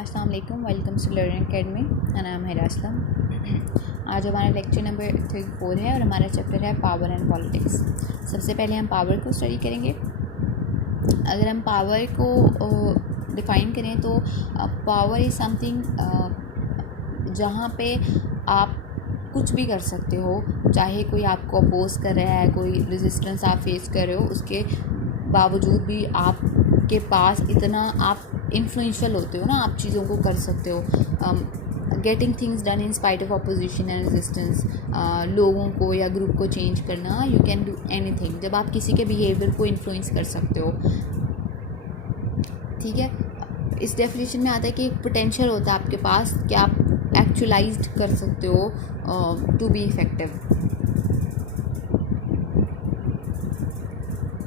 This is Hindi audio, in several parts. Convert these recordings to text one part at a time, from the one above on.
अस्सलाम वालेकुम, वेलकम टू लर्निंग अकेडमी। मेरा नाम है असलम। आज हमारा लेक्चर नंबर 34 है और हमारा चैप्टर है पावर एंड पॉलिटिक्स। सबसे पहले हम पावर को स्टडी करेंगे। अगर हम पावर को डिफ़ाइन करें तो पावर इज़ समथिंग जहाँ पे आप कुछ भी कर सकते हो, चाहे कोई आपको अपोज कर रहा है, कोई रेजिस्टेंस आप फेस कर रहे हो, उसके बावजूद भी आपके पास इतना आप इन्फ्लुएंशियल होते हो ना, आप चीज़ों को कर सकते हो। Getting things done in spite of opposition and resistance, लोगों को या ग्रुप को चेंज करना, यू कैन डू एनीथिंग जब आप किसी के बिहेवियर को इन्फ्लुएंस कर सकते हो। ठीक है, इस डेफिनेशन में आता है कि एक पोटेंशियल होता है आपके पास कि आप एक्चुअलाइज्ड कर सकते हो टू बी इफ़ेक्टिव।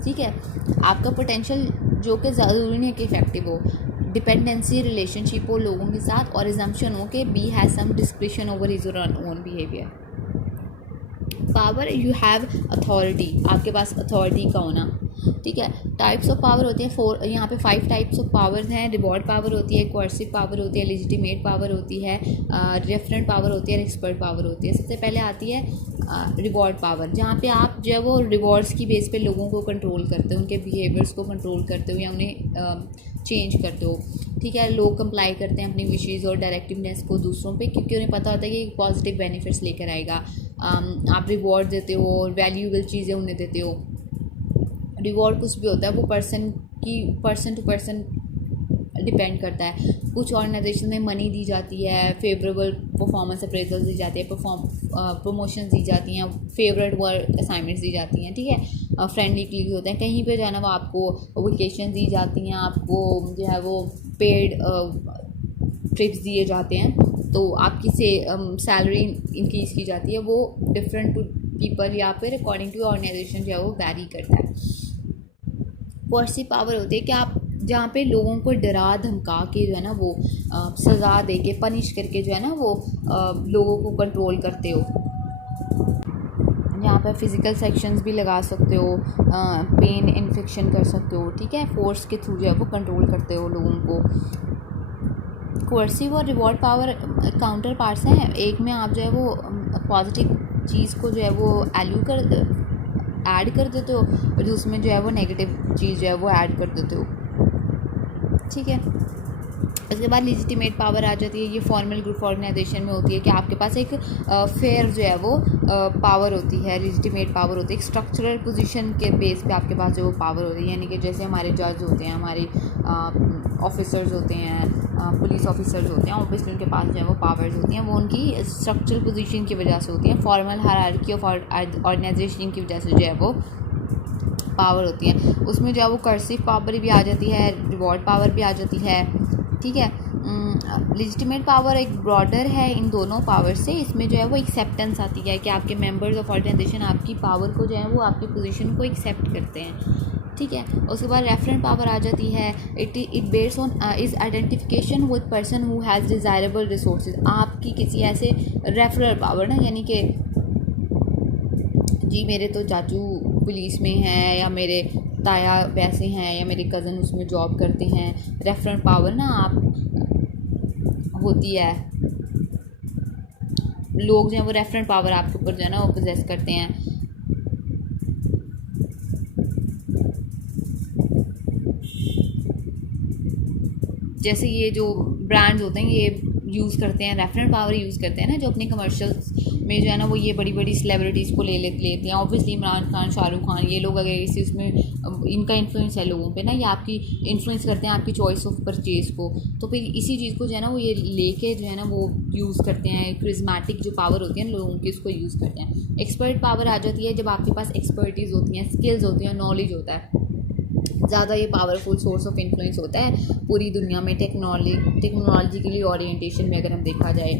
ठीक है, आपका पोटेंशियल जो कि ज़रूरी नहीं है कि इफेक्टिव हो, डिपेंडेंसी रिलेशनशिप हो लोगों के साथ, और एजम्पशन हो कि B has some description over his own behaviour. Power, you have authority, आपके पास अथॉरिटी का होना। ठीक है, टाइप्स ऑफ पावर होते हैं 4, यहाँ पे 5 टाइप्स ऑफ पावर्स हैं। रिवॉर्ड पावर होती है, कोर्सिव पावर होती है, लेजिटिमेट पावर होती है, रेफरेंट पावर होती है, एक्सपर्ट पावर होती है। सबसे पहले आती है रिवॉर्ड पावर, जहाँ पे आप जो है वो रिवॉर्ड्स की बेस पे लोगों को कंट्रोल करते हो, उनके बिहेवियर्स को कंट्रोल करते हो या उन्हें चेंज करते हो। ठीक है, लोग कंप्लाई करते हैं अपनी विशेज़ और डायरेक्टिवनेस को दूसरों पे, क्योंकि उन्हें पता होता है कि पॉजिटिव बेनिफिट्स लेकर आएगा। आप रिवॉर्ड देते हो और वैल्यूएबल चीज़ें उन्हें देते हो। रिवॉर्ड कुछ भी होता है वो पर्सन टू पर्सन डिपेंड करता है। कुछ ऑर्गेनाइजेशन में मनी दी जाती है, फेवरेबल परफॉर्मेंस अप्रेजल दी जाती है, प्रमोशन दी जाती हैं, फेवरेट वर्क असाइनमेंट्स दी जाती हैं। ठीक है, फ्रेंडली क्लिक होते हैं, कहीं पे जाना वो आपको वेकेशन दी जाती हैं, आपको जो है वो पेड ट्रिप्स दिए जाते हैं, तो आपकी सैलरी इंक्रीज़ की जाती है। वो डिफरेंट टू पीपल या फिर अकॉर्डिंग टू ऑर्गेनाइजेशन जो है वो वैरी करता है। कोर्सिव पावर होती है कि आप जहाँ पे लोगों को डरा धमका के जो है ना वो सज़ा दे के, पनिश करके जो है ना वो लोगों को कंट्रोल करते हो। यहाँ पर फिज़िकल सेक्शंस भी लगा सकते हो, पेन इन्फेक्शन कर सकते हो। ठीक है, फोर्स के थ्रू जो है वो कंट्रोल करते हो लोगों को। कोर्सिव और रिवॉर्ड पावर काउंटर पार्ट्स हैं। एक में आप जो है वो पॉजिटिव चीज़ को जो है वो ऐड कर देते हो, और उसमें जो है वो नेगेटिव चीज़ जो है वो ऐड कर देते हो। ठीक है, इसके बाद लेजिटिमेट पावर आ जाती है। ये फॉर्मल ग्रुप ऑर्गेनाइजेशन में होती है कि आपके पास एक फेयर जो है वो पावर होती है, लेजिटिमेट पावर होती है। एक स्ट्रक्चरल पोजीशन के बेस पे आपके पास जो वो पावर होती है, यानी कि जैसे हमारे जज होते हैं, हमारे ऑफिसर्स होते हैं, पुलिस ऑफिसर्स होते हैं, ऑब्वियसली उनके पास जो है वो पावर्स होती हैं, वो उनकी स्ट्रक्चरल पोजीशन की वजह से होती हैं। फॉर्मल हायरार्की ऑफ ऑर्गेनाइजेशन की वजह से जो है वो पावर होती है। उसमें जो है वो कर्सिव पावर भी आ जाती है, रिवॉर्ड पावर भी आ जाती है। ठीक है, लेजिटिमेट पावर एक ब्रॉडर है इन दोनों पावर से। इसमें जो है वो एक्सेप्टेंस आती है कि आपके मेंबर्स ऑफ ऑर्गेनाइजेशन आपकी पावर को जो है वो आपकी पोजीशन को एक्सेप्ट करते हैं। ठीक है, उसके बाद रेफरेंट पावर आ जाती है। It based on is identification with person who has desirable resources. आपकी किसी ऐसे रेफरल पावर ना, यानी कि जी मेरे तो चाचू पुलिस में हैं, या मेरे ताया वैसे हैं, या मेरे कज़न उसमें जॉब करते हैं। रेफरेंट पावर ना आप होती है, लोग जो हैं वो रेफरेंट पावर आपके ऊपर जो है ना वो पोजेस करते हैं। जैसे ये जो ब्रांड्स होते हैं ये यूज़ करते हैं, रेफरेंट पावर यूज़ करते हैं ना, जो अपने कमर्शियल्स में जो है ना वो ये बड़ी बड़ी सेलिब्रिटीज़ को लेते हैं। ऑब्वियसली इमरान खान, शाहरुख खान, ये लोग अगर इसी उसमें इनका इन्फ्लुएंस है लोगों पे ना, ये आपकी इन्फ्लुएंस करते हैं आपकी चॉइस ऑफ परचेज़ को, तो फिर इसी चीज़ को जो है ना वो ये लेके जो है ना वो यूज़ करते हैं। क्रिज्मेटिक जो पावर होती है ना लोगों की, उसको यूज़ करते हैं। एक्सपर्ट पावर आ जाती है जब आपके पास एक्सपर्टीज़ होती हैं, स्किल्स होती हैं, नॉलेज होता है, ज़्यादा ये पावरफुल सोर्स ऑफ इन्फ्लुएंस होता है पूरी दुनिया में। टेक्नोलॉजी के लिए ओरिएंटेशन में अगर हम देखा जाए,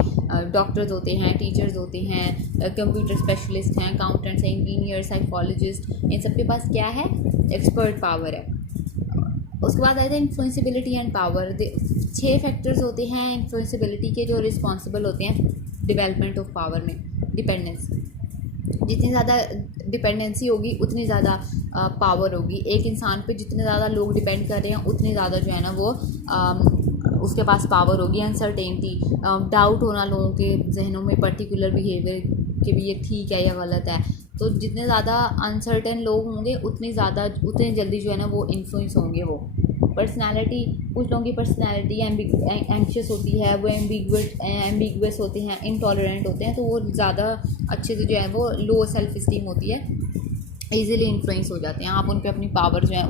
डॉक्टर्स होते हैं, टीचर्स होते हैं, कंप्यूटर स्पेशलिस्ट हैं, अकाउंटेंट्स हैं, इंजीनियर, साइकोलॉजिस्ट, इन सब के पास क्या है, एक्सपर्ट पावर है। उसके बाद आता है इन्फ्लुएंसिबिलिटी एंड पावर। 6 फैक्टर्स होते हैं इन्फ्लुएंसिबिलिटी के जो रिस्पॉन्सिबल होते हैं डेवलपमेंट ऑफ पावर में। डिपेंडेंस, जितनी ज़्यादा डिपेंडेंसी होगी उतनी ज़्यादा पावर होगी। एक इंसान पे जितने ज़्यादा लोग डिपेंड कर रहे हैं उतने ज़्यादा जो है ना वो उसके पास पावर होगी, अनसर्टेनिटी, डाउट होना लोगों के जहनों में पर्टिकुलर बिहेवियर कि भी ये ठीक है या गलत है। तो जितने ज़्यादा अनसर्टेन लोग होंगे उतने जल्दी जो है ना वो इन्फ्लुएंस होंगे वो। पर्सनालिटी, कुछ लोगों की पर्सनालिटी एंक्शियस होती है, वो एम्बिगुअस होते हैं, इनटॉलरेंट होते हैं, तो वो ज़्यादा अच्छे से जो है वो लो सेल्फ इस्टीम होती है, ईज़िली इन्फ्लुएंस हो जाते हैं। आप उन पे अपनी पावर जो है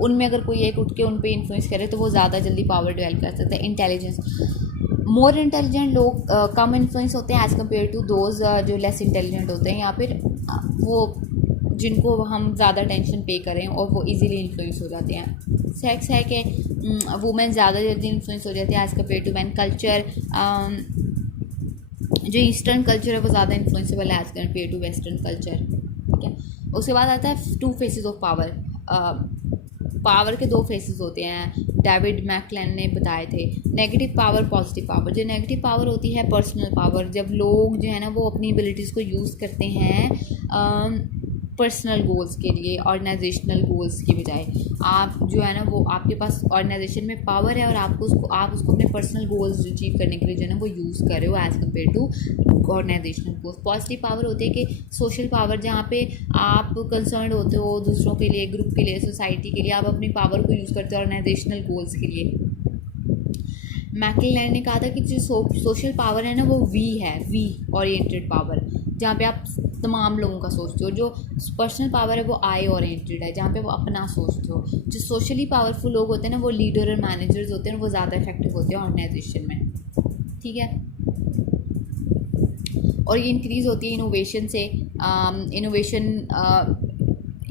उनमें अगर कोई एक उठ के उन पे इन्फ्लुएंस करे तो वो ज़्यादा जल्दी पावर डेवलप कर सकते हैं। इंटेलिजेंस, मोर इंटेलिजेंट लोग कम इन्फ्लुएंस होते हैं एज़ कम्पेयर टू दोज जो लेस इंटेलिजेंट होते हैं, या फिर वो जिनको हम ज़्यादा टेंशन पे करें और वो इजीली इन्फ्लुएंस हो जाते हैं। सेक्स है कि वुमेन ज़्यादा जल्दी इन्फ्लुएंस हो जाती है as compare to man. Culture, जो ईस्टर्न कल्चर है वो ज़्यादा इन्फ्लुएंसेबल है as compare to western culture, ठीक है। उसके बाद आता है 2 फेसेस ऑफ पावर। पावर के 2 फेसेस होते हैं, डेविड मैकक्लेन ने बताए थे। Negative power, positive power. जो नेगेटिव पावर होती है पर्सनल पावर, जब लोग जो है ना वो अपनी एबिलिटीज़ को यूज़ करते हैं पर्सनल गोल्स के लिए, ऑर्गेनाइजेशनल गोल्स की बजाय। आप जो है ना वो आपके पास ऑर्गेनाइजेशन में पावर है और आप उसको अपने पर्सनल गोल्स अचीव करने के लिए जो है ना वो यूज़ कर रहे हो as compare to organisational goals. Positive power होती है कि सोशल पावर, जहाँ पे आप कंसर्न होते हो दूसरों के लिए, ग्रुप के लिए, सोसाइटी के लिए, आप अपनी पावर को यूज़ करते हो ऑर्गेनाइजेशनल गोल्स के लिए। मैकक्लेन ने कहा था कि जो सोशल पावर है ना वो वी ओरिएंटेड पावर, जहाँ पे आप तमाम लोगों का सोचते हो। जो पर्सनल पावर है वो आई ओरिएंटेड है, जहाँ पे वो अपना सोचते हो। जो सोशली पावरफुल लोग होते हैं ना वो लीडर और मैनेजर्स होते हैं, वो ज़्यादा इफेक्टिव होते हैं ऑर्गेनाइजेशन में, ठीक है। और ये इंक्रीज़ होती है इनोवेशन से। इनोवेशन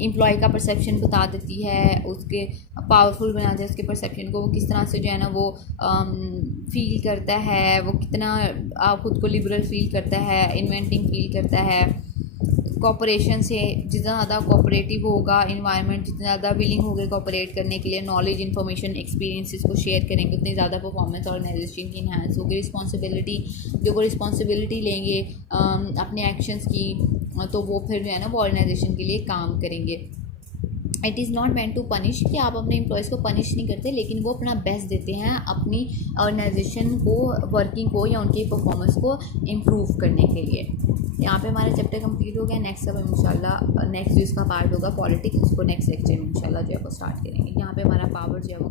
एम्प्लॉय का परसेप्शन बता देती है, उसके पावरफुल बनाते हैं उसके परसेप्शन को, वो किस तरह से जो है ना वो फील करता है, वो कितना खुद को लिबरल फील करता है, इन्वेंटिंग फील करता है। कॉपरेशन से, जितना ज़्यादा कोऑपरेटिव होगा इन्वायरमेंट, जितना ज़्यादा विलिंग होगा कोऑपरेट करने के लिए, नॉलेज, इन्फॉर्मेशन, एक्सपीरियंसेस को शेयर करेंगे, उतनी ज़्यादा परफॉर्मेंस ऑर्गेनाइजेशन की इन्हांस होगी। रिस्पॉन्सिबिलिटी, जो वो रिस्पॉन्सिबिलिटी लेंगे अपने एक्शंस की, तो वो फिर जो है ना वो ऑर्गेनाइजेशन के लिए काम करेंगे। It is not meant to punish, कि आप अपने एम्प्लॉयज़ को पनिश नहीं करते, लेकिन वो अपना बेस्ट देते हैं अपनी ऑर्गेनाइजेशन को, वर्किंग को, या उनकी परफॉर्मेंस को इम्प्रूव करने के लिए। यहाँ पे हमारा चैप्टर कंप्लीट हो गया। नेक्स्ट अब इंशाल्लाह नेक्स्ट जो इसका पार्ट होगा पॉलिटिक्स, उसको नेक्स्ट लेक्चर में इंशाल्लाह जो है वो स्टार्ट करेंगे। यहाँ पे हमारा पावर जो है वो